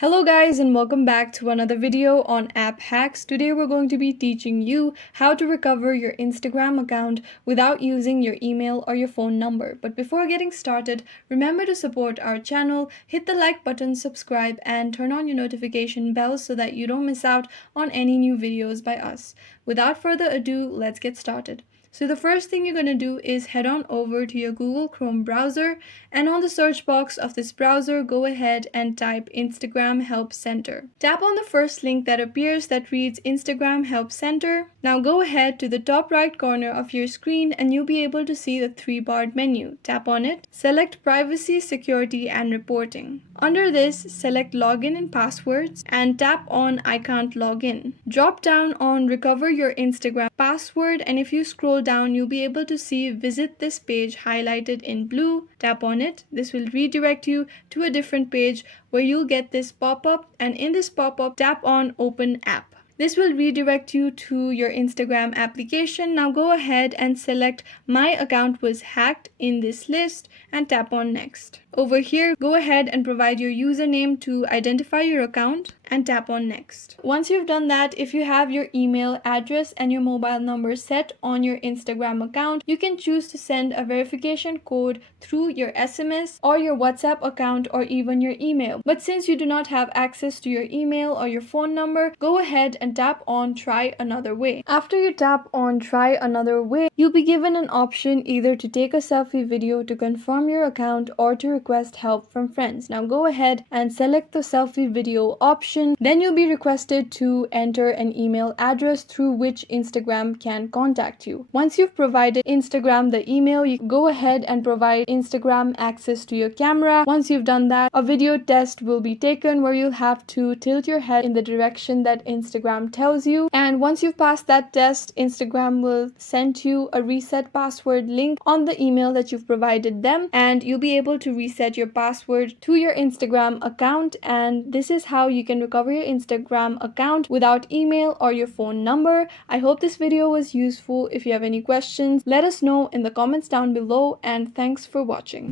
Hello guys and welcome back to another video on app hacks. Today we're going to be teaching you how to recover your Instagram account without using your email or your phone number. But before getting started, remember to support our channel, hit the like button, subscribe and turn on your notification bell so that you don't miss out on any new videos by us. Without further ado, let's get started. So the first thing you're going to do is head on over to your Google Chrome browser, and on the search box of this browser, go ahead and type Instagram Help Center. Tap on the first link that appears that reads Instagram Help Center. Now go ahead to the top right corner of your screen and you'll be able to see the three-barred menu. Tap on it, select Privacy, Security and Reporting. Under this, select Login and Passwords and tap on I can't log in. Drop down on Recover your Instagram password, and if you scroll down, you'll be able to see Visit this page highlighted in blue. Tap on it. This will redirect you to a different page where you'll get this pop-up, and in this pop-up, tap on Open App. This will redirect you to your Instagram application. Now go ahead and select My account was hacked in this list and tap on Next. Over here, go ahead and provide your username to identify your account and tap on Next. Once you've done that, if you have your email address and your mobile number set on your Instagram account, you can choose to send a verification code through your SMS or your WhatsApp account or even your email. But since you do not have access to your email or your phone number, go ahead and tap on Try Another Way. After you tap on Try Another Way, you'll be given an option either to take a selfie video to confirm your account or to request help from friends. Now go ahead and select the selfie video option. Then you'll be requested to enter an email address through which Instagram can contact you. Once you've provided Instagram the email, you go ahead and provide Instagram access to your camera. Once you've done that, a video test will be taken where you'll have to tilt your head in the direction that Instagram tells you. And once you've passed that test, Instagram will send you a reset password link on the email that you've provided them, and you'll be able to reset your password to your Instagram account. And this is how you can recover your Instagram account without email or your phone number. I hope this video was useful. If you have any questions, let us know in the comments down below, and thanks for watching.